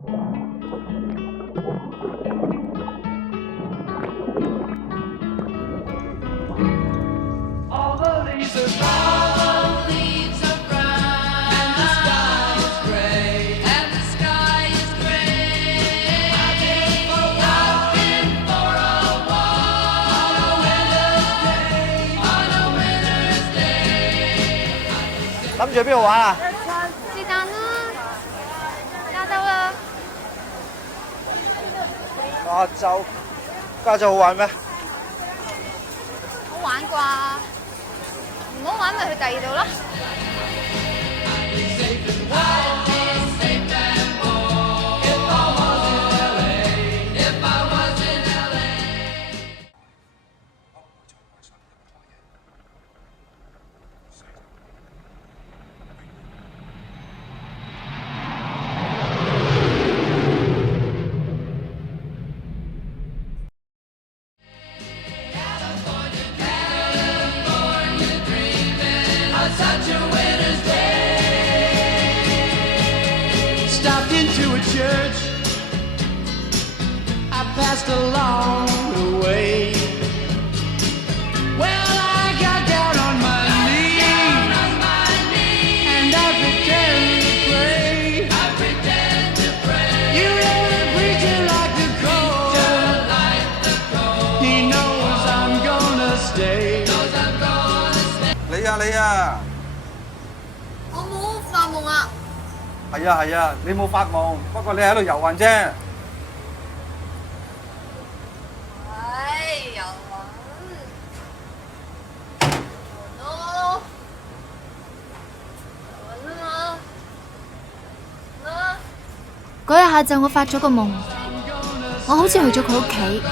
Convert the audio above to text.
諗住去邊度玩啊？是但啦，加州啦。加州好玩咩？好玩啩？唔好玩咪去第二度啦。Stopped into a church. I passed along the way. Well, I got down on my knees, and I pretend to pray. You know the preacher like the cold. He knows I'm gonna stay. 你啊！我冇發夢啊！係啊，你冇發夢，不過你喺度遊魂啫。唉，遊魂。咯，遊魂啊嘛。嗰日下晝我發咗個夢，我好似去咗佢屋企。